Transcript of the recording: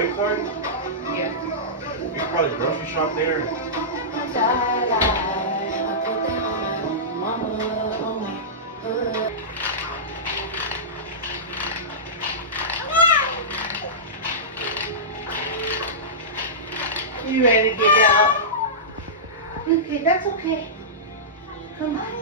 weight card? Yeah. We could probably grocery shop there. You ready to get out? Okay, that's okay. Come on.